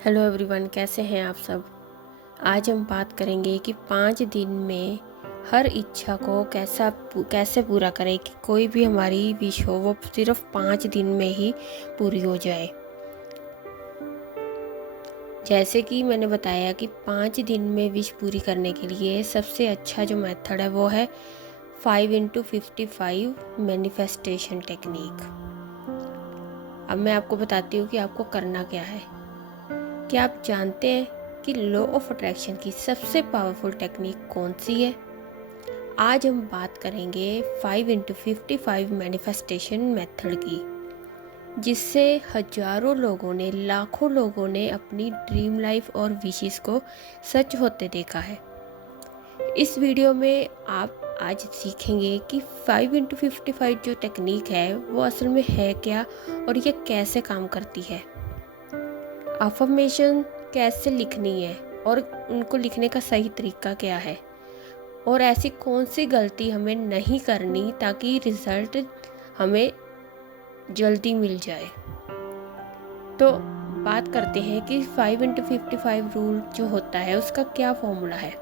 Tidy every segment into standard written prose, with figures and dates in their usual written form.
Hello everyone, कैसे हैं आप सब। आज हम बात करेंगे कि 5 दिन में हर इच्छा को कैसे पूरा करें कि कोई भी हमारी विश हो वो सिर्फ 5 दिन में ही पूरी हो जाए। जैसे कि मैंने बताया कि 5 दिन में विश पूरी करने के लिए सबसे अच्छा जो मेथड है वो है 5x55 मैनिफेस्टेशन टेक्निक। अब मैं आपको बताती हूँ कि आपको करना क्या है। क्या आप जानते हैं कि लॉ ऑफ अट्रैक्शन की सबसे पावरफुल टेक्निक कौन सी है? आज हम बात करेंगे 5x55 मैनिफेस्टेशन मेथड की, जिससे हजारों लोगों ने, लाखों लोगों ने अपनी ड्रीम लाइफ और विशेस को सच होते देखा है। इस वीडियो में आप आज सीखेंगे कि 5x55 जो टेक्निक है वो असल में है क्या और ये कैसे काम करती है, अफर्मेशन कैसे लिखनी है और उनको लिखने का सही तरीका क्या है, और ऐसी कौन सी गलती हमें नहीं करनी ताकि रिजल्ट हमें जल्दी मिल जाए। तो बात करते हैं कि 5x55 रूल जो होता है उसका क्या फॉर्मूला है।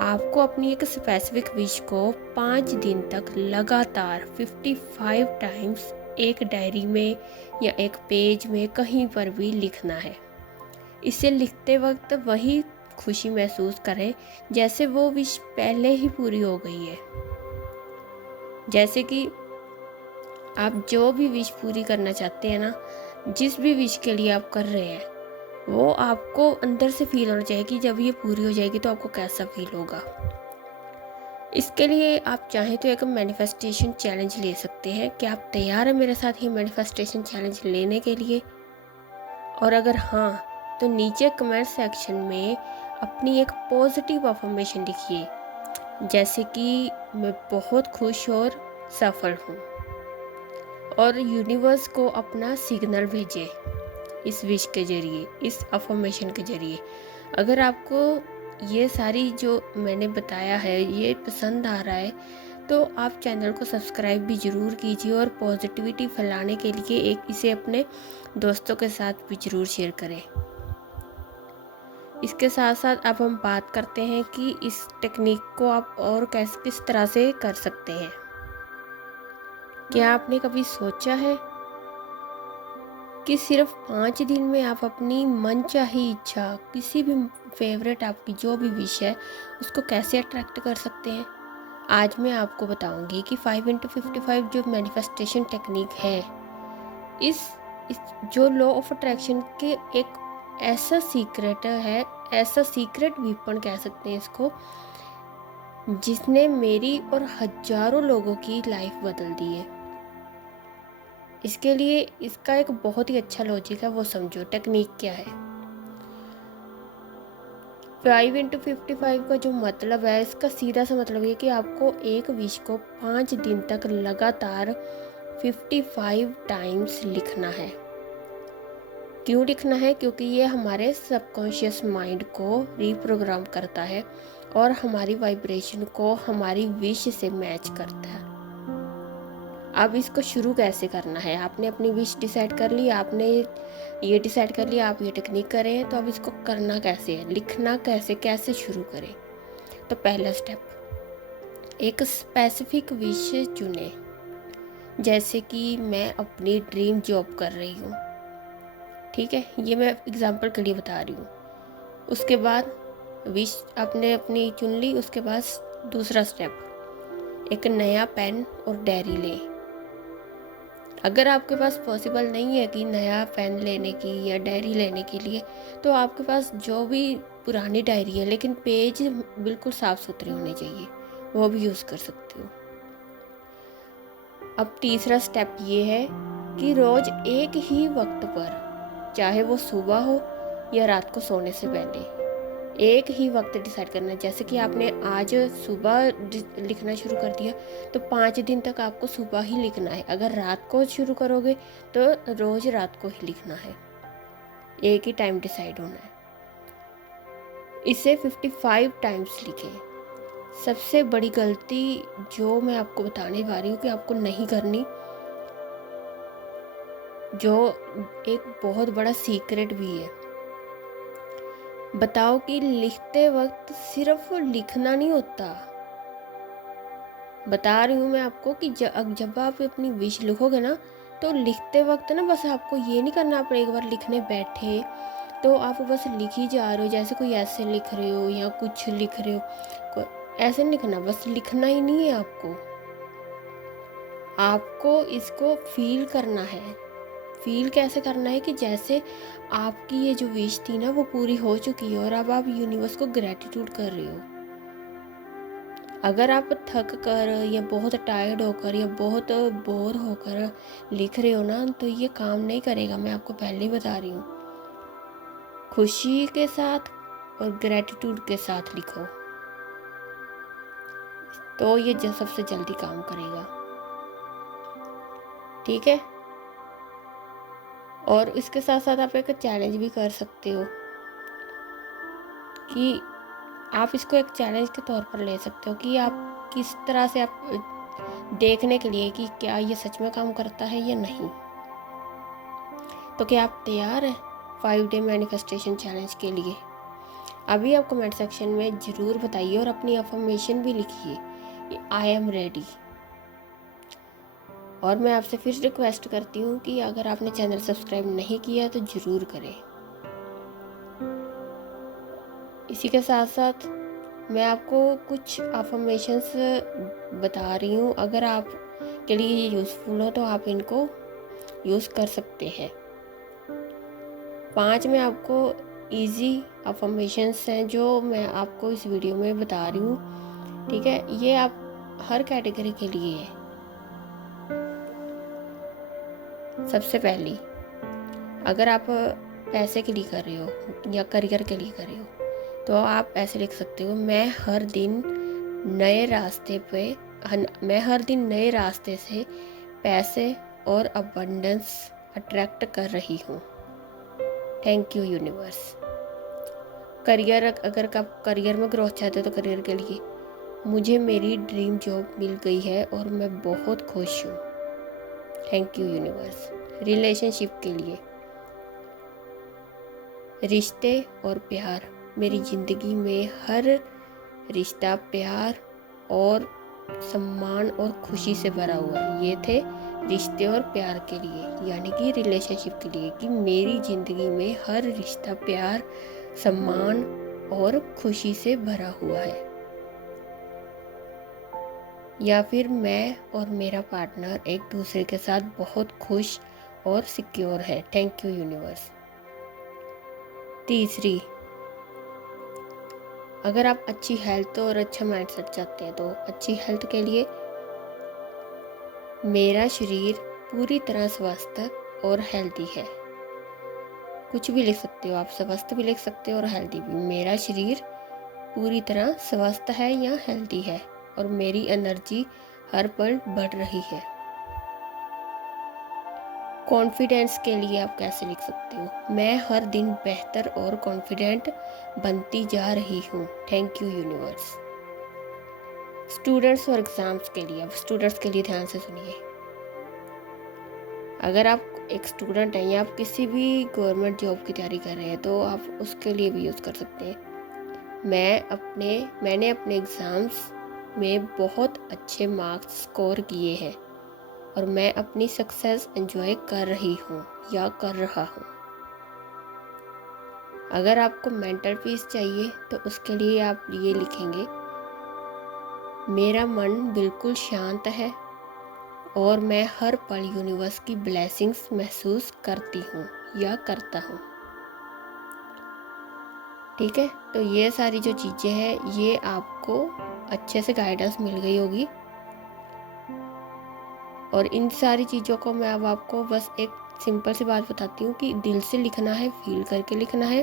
आपको अपनी एक स्पेसिफिक विश को 5 दिन तक लगातार 55 टाइम्स एक डायरी में या एक पेज में कहीं पर भी लिखना है। इसे लिखते वक्त वही खुशी महसूस करें जैसे वो विश पहले ही पूरी हो गई है। जैसे कि आप जो भी विश पूरी करना चाहते हैं ना, जिस भी विश के लिए आप कर रहे हैं, वो आपको अंदर से फील होना चाहिए कि जब ये पूरी हो जाएगी तो आपको कैसा फील होगा। इसके लिए आप चाहें तो एक मैनिफेस्टेशन चैलेंज ले सकते हैं। क्या आप तैयार हैं मेरे साथ ये मैनिफेस्टेशन चैलेंज लेने के लिए? और अगर हाँ, तो नीचे कमेंट सेक्शन में अपनी एक पॉजिटिव अफर्मेशन लिखिए, जैसे कि मैं बहुत खुश और सफल हूँ, और यूनिवर्स को अपना सिग्नल भेजिए इस विश के जरिए, इस अफर्मेशन के जरिए। अगर आपको ये सारी जो मैंने बताया है ये पसंद आ रहा है तो आप चैनल को सब्सक्राइब भी ज़रूर कीजिए और पॉजिटिविटी फैलाने के लिए इसे अपने दोस्तों के साथ भी ज़रूर शेयर करें। इसके साथ साथ अब हम बात करते हैं कि इस टेक्निक को आप और किस तरह से कर सकते हैं। क्या आपने कभी सोचा है कि सिर्फ 5 दिन में आप अपनी मनचाही इच्छा, किसी भी फेवरेट आपकी जो भी विश है, उसको कैसे अट्रैक्ट कर सकते हैं? आज मैं आपको बताऊंगी कि 5x55 जो मैनिफेस्टेशन टेक्निक है, इस जो लॉ ऑफ अट्रैक्शन के एक ऐसा सीक्रेट है, ऐसा सीक्रेट वीपन कह सकते हैं इसको, जिसने मेरी और हजारों लोगों की लाइफ बदल दी है। इसके लिए इसका एक बहुत ही अच्छा लॉजिक है, वो समझो टेक्निक क्या है। 5x55 का जो मतलब है, इसका सीधा सा मतलब ये कि आपको एक विश को 5 दिन तक लगातार 55 टाइम्स लिखना है। क्यों लिखना है? क्योंकि ये हमारे सबकॉन्शियस माइंड को रीप्रोग्राम करता है और हमारी वाइब्रेशन को हमारी विश से मैच करता है। अब इसको शुरू कैसे करना है? आपने अपनी विश डिसाइड कर ली, आपने ये डिसाइड कर लिया आप ये टेक्निक करें, तो अब इसको करना कैसे है, लिखना कैसे शुरू करें? तो पहला स्टेप, एक स्पेसिफिक विश चुने। जैसे कि मैं अपनी ड्रीम जॉब कर रही हूँ, ठीक है, ये मैं एग्जांपल के लिए बता रही हूँ। उसके बाद विश आपने अपनी चुन ली, उसके बाद दूसरा स्टेप, एक नया पेन और डायरी लें। अगर आपके पास पॉसिबल नहीं है कि नया पेन लेने की या डायरी लेने के लिए, तो आपके पास जो भी पुरानी डायरी है लेकिन पेज बिल्कुल साफ़ सुथरे होने चाहिए, वो भी यूज़ कर सकते हो। अब तीसरा स्टेप ये है कि रोज़ एक ही वक्त पर, चाहे वो सुबह हो या रात को सोने से पहले, एक ही वक्त डिसाइड करना है। जैसे कि आपने आज सुबह लिखना शुरू कर दिया तो 5 दिन तक आपको सुबह ही लिखना है। अगर रात को शुरू करोगे तो रोज़ रात को ही लिखना है, एक ही टाइम डिसाइड होना है। इसे 55 टाइम्स लिखें। सबसे बड़ी गलती जो मैं आपको बताने वाली हूँ कि आपको नहीं करनी, जो एक बहुत बड़ा सीक्रेट भी है, बताओ कि लिखते वक्त सिर्फ लिखना नहीं होता। बता रही हूँ मैं आपको कि जब आप अपनी विश लिखोगे ना, तो लिखते वक्त ना बस आपको ये नहीं करना आप एक बार लिखने बैठे तो आप बस लिख ही जा रहे हो, जैसे कोई ऐसे लिख रहे हो या कुछ लिख रहे हो, ऐसे नहीं लिखना। बस लिखना ही नहीं है आपको, आपको इसको फील करना है। फील कैसे करना है कि जैसे आपकी ये जो विश थी ना वो पूरी हो चुकी है और अब आप यूनिवर्स को ग्रेटिट्यूड कर रहे हो। अगर आप थक कर या बहुत टायर्ड होकर या बहुत बोर होकर लिख रहे हो ना, तो ये काम नहीं करेगा। मैं आपको पहले ही बता रही हूँ। खुशी के साथ और ग्रेटिट्यूड के साथ लिखो, तो ये सबसे जल्दी काम करेगा। ठीक है। और इसके साथ साथ आप एक चैलेंज भी कर सकते हो कि आप इसको एक चैलेंज के तौर पर ले सकते हो कि आप किस तरह से आप देखने के लिए कि क्या ये सच में काम करता है या नहीं। तो क्या आप तैयार हैं 5 डे मैनिफेस्टेशन चैलेंज के लिए? अभी आप कमेंट सेक्शन में ज़रूर बताइए और अपनी अफर्मेशन भी लिखिए, आई एम रेडी। और मैं आपसे फिर रिक्वेस्ट करती हूँ कि अगर आपने चैनल सब्सक्राइब नहीं किया तो ज़रूर करें। इसी के साथ साथ मैं आपको कुछ अफर्मेशंस बता रही हूँ, अगर आप के लिए ये यूज़फुल हो तो आप इनको यूज़ कर सकते हैं। 5 में आपको इजी अफर्मेशंस हैं जो मैं आपको इस वीडियो में बता रही हूँ। ठीक है, ये आप हर कैटेगरी के लिए है। सबसे पहली, अगर आप पैसे के लिए कर रहे हो या करियर के लिए कर रहे हो तो आप ऐसे लिख सकते हो, मैं हर दिन नए रास्ते से पैसे और अबंडेंस अट्रैक्ट कर रही हूँ। Thank you universe. करियर, अगर आप करियर में ग्रोथ चाहते हो तो करियर के लिए, मुझे मेरी ड्रीम जॉब मिल गई है और मैं बहुत खुश हूँ। Thank you universe. रिलेशनशिप के लिए, रिश्ते और प्यार, मेरी ज़िंदगी में हर रिश्ता प्यार और सम्मान और खुशी से भरा हुआ है। ये थे रिश्ते और प्यार के लिए, यानी कि रिलेशनशिप के लिए, कि मेरी ज़िंदगी में हर रिश्ता प्यार, सम्मान और खुशी से भरा हुआ है। या फिर मैं और मेरा पार्टनर एक दूसरे के साथ बहुत खुश और सिक्योर है। Thank you universe. तीसरी, अगर आप अच्छी हेल्थ और अच्छा माइंडसेट चाहते हैं तो अच्छी हेल्थ के लिए, मेरा शरीर पूरी तरह स्वस्थ और हेल्दी है। कुछ भी लिख सकते हो आप, स्वस्थ भी लिख सकते हो और हेल्दी भी। मेरा शरीर पूरी तरह स्वस्थ है या हेल्दी है और मेरी एनर्जी हर पल बढ़ रही है। कॉन्फिडेंस के लिए आप कैसे लिख सकते हो, मैं हर दिन बेहतर और कॉन्फिडेंट बनती जा रही हूँ। Thank you universe. स्टूडेंट्स और एग्ज़ाम्स के लिए, अब स्टूडेंट्स के लिए ध्यान से सुनिए। अगर आप एक स्टूडेंट हैं या आप किसी भी गवर्नमेंट जॉब की तैयारी कर रहे हैं तो आप उसके लिए भी यूज़ कर सकते हैं। मैंने अपने एग्ज़ाम्स में बहुत अच्छे मार्क्स स्कोर किए हैं और मैं अपनी सक्सेस एंजॉय कर रही हूँ या कर रहा हूँ। अगर आपको मेंटल पीस चाहिए तो उसके लिए आप ये लिखेंगे, मेरा मन बिल्कुल शांत है और मैं हर पल यूनिवर्स की ब्लेसिंग्स महसूस करती हूँ या करता हूँ। ठीक है, तो ये सारी जो चीज़ें हैं ये आपको अच्छे से गाइडेंस मिल गई होगी। और इन सारी चीज़ों को मैं अब आपको बस एक सिंपल सी बात बताती हूँ कि दिल से लिखना है, फील करके लिखना है।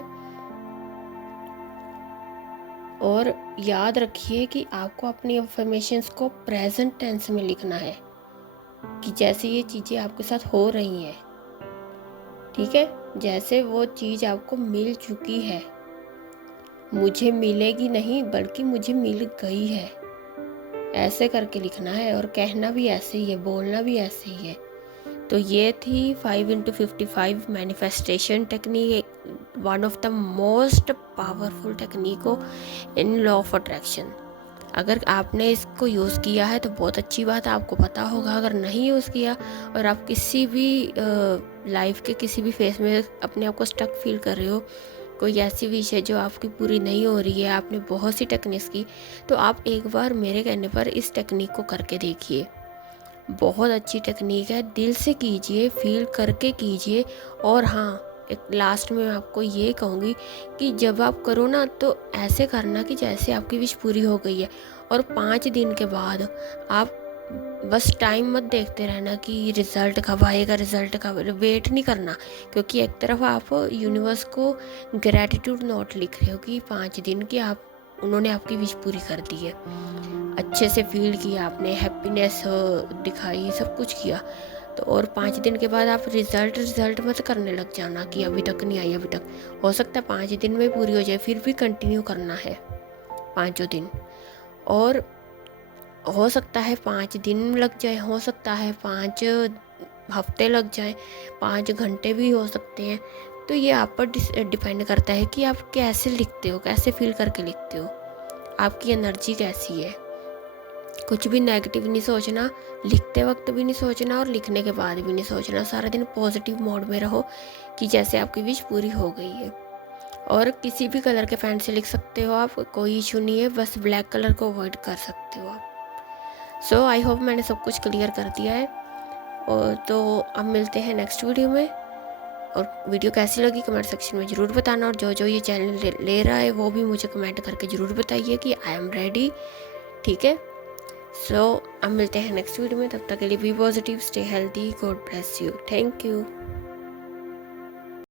और याद रखिए कि आपको अपनी अफर्मेशंस को प्रेजेंट टेंस में लिखना है, कि जैसे ये चीज़ें आपके साथ हो रही हैं। ठीक है, जैसे वो चीज़ आपको मिल चुकी है, मुझे मिलेगी नहीं बल्कि मुझे मिल गई है, ऐसे करके लिखना है। और कहना भी ऐसे ही है, बोलना भी ऐसे ही है। तो ये थी 5x55 manifestation technique, one of the most powerful technique in law of attraction. अगर आपने इसको यूज़ किया है तो बहुत अच्छी बात है, आपको पता होगा। अगर नहीं यूज़ किया और आप किसी भी लाइफ के किसी भी फेस में अपने आप को स्टक फील कर रहे हो, कोई ऐसी विश है जो आपकी पूरी नहीं हो रही है, आपने बहुत सी टेक्निक्स की, तो आप एक बार मेरे कहने पर इस टेक्निक को करके देखिए। बहुत अच्छी टेक्निक है, दिल से कीजिए, फील करके कीजिए। और हाँ, एक लास्ट में मैं आपको ये कहूँगी कि जब आप करो ना तो ऐसे करना कि जैसे आपकी विश पूरी हो गई है। और 5 दिन के बाद आप बस टाइम मत देखते रहना कि रिज़ल्ट कब आएगा, रिज़ल्ट कब, वेट नहीं करना। क्योंकि एक तरफ आप यूनिवर्स को ग्रैटिट्यूड नोट लिख रहे हो कि 5 दिन की उन्होंने आपकी विश पूरी कर दी है, अच्छे से फील किया आपने, हैप्पीनेस दिखाई, सब कुछ किया। तो और 5 दिन के बाद आप रिज़ल्ट मत करने लग जाना कि अभी तक नहीं आई, अभी तक। हो सकता है 5 दिन में पूरी हो जाए, फिर भी कंटिन्यू करना है 5 दिन। और हो सकता है 5 दिन लग जाए, हो सकता है 5 हफ्ते लग जाए, 5 घंटे भी हो सकते हैं। तो ये आप पर डिपेंड करता है कि आप कैसे लिखते हो, कैसे फील करके लिखते हो, आपकी एनर्जी कैसी है। कुछ भी नेगेटिव नहीं सोचना, लिखते वक्त भी नहीं सोचना और लिखने के बाद भी नहीं सोचना। सारा दिन पॉजिटिव मोड में रहो कि जैसे आपकी विश पूरी हो गई है। और किसी भी कलर के पेन से लिख सकते हो आप, कोई इशू नहीं है, बस ब्लैक कलर को अवॉइड कर सकते हो आप। सो आई होप मैंने सब कुछ क्लियर कर दिया है। और तो अब मिलते हैं नेक्स्ट वीडियो में। और वीडियो कैसी लगी कमेंट सेक्शन में ज़रूर बताना। और जो ये चैनल ले रहा है वो भी मुझे कमेंट करके ज़रूर बताइए कि आई एम रेडी। ठीक है, सो अब मिलते हैं नेक्स्ट वीडियो में। तब तक के लिए be positive, stay healthy, God bless you, thank you.